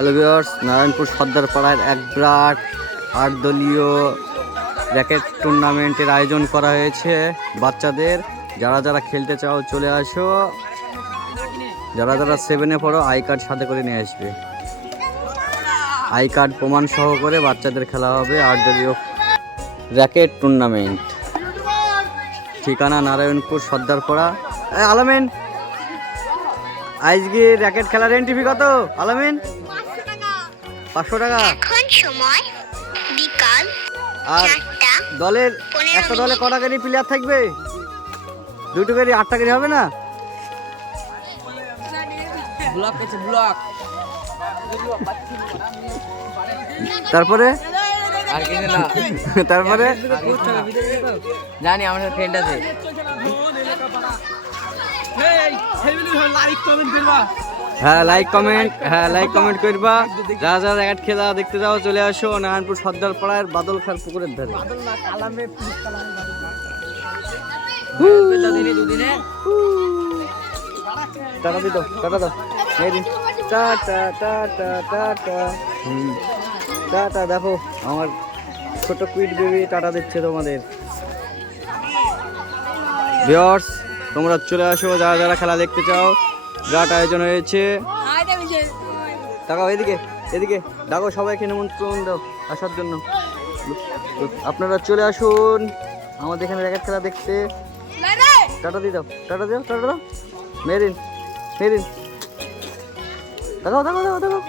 Hello viewers Narayanpur সর্দার পাড়ার এক বিরাট আট দলীয় র্যাকেট টুর্নামেন্টের আয়োজন করা হয়েছে। বাচ্চাদের, যারা যারা খেলতে চাও চলে আসো। যারা যারা সেভেনে পড়ো আই কার্ড সাথে করে নিয়ে আসবে। আই কার্ড প্রমাণ সহ করে বাচ্চাদের খেলা হবে আট দলীয় র্যাকেট টুর্নামেন্ট ঠিকানা নারায়ণপুর সর্দারপাড়া। আলামিন, আজকে র্যাকেট খেলার এন্ট্রি কত? আলামিন? পাঁচশো টাকা। এখন সময় বিকাল আর দলের একটা দলে কটা করে প্লেয়ার থাকবে? দুটো করে আটটা করে হবে না? ব্লক ব্লক তারপরে? আর কিছু না। তারপরে? জানি সাথে ফ্রেন্ড আছে। হ্যাঁ লাইক কমেন্ট হ্যাঁ লাইক কমেন্ট করবা। যারা যারা র্যাকেট খেলা দেখতে যাও চলে আসো নারায়ণপুর সর্দার পাড়ার বাদল খার পুকুরের ধারে। টাটা দিত টাটা দাও। এই টাটা টাটা টাটা হুম। টাটা দেখো আমার ছোট কুইট বেবি টাটা দিচ্ছে তোমাদের। ভিওর্স তোমরা চলে আসো যারা যারা খেলা দেখতে চাও। বিরাট আয়োজন হয়েছে। তাকাও এদিকে এদিকে। ডাকো সবাইকে নিমন্ত্রণ দাও আসার জন্য। আপনারা চলে আসুন। আমাদের এখানে র্যাকেট খেলা দেখতে। টাটা দিয়ে দাও টাটা দাও টাটা দাও। মেরিন মেরিন দেখাও দেখাও দেখাও দেখাও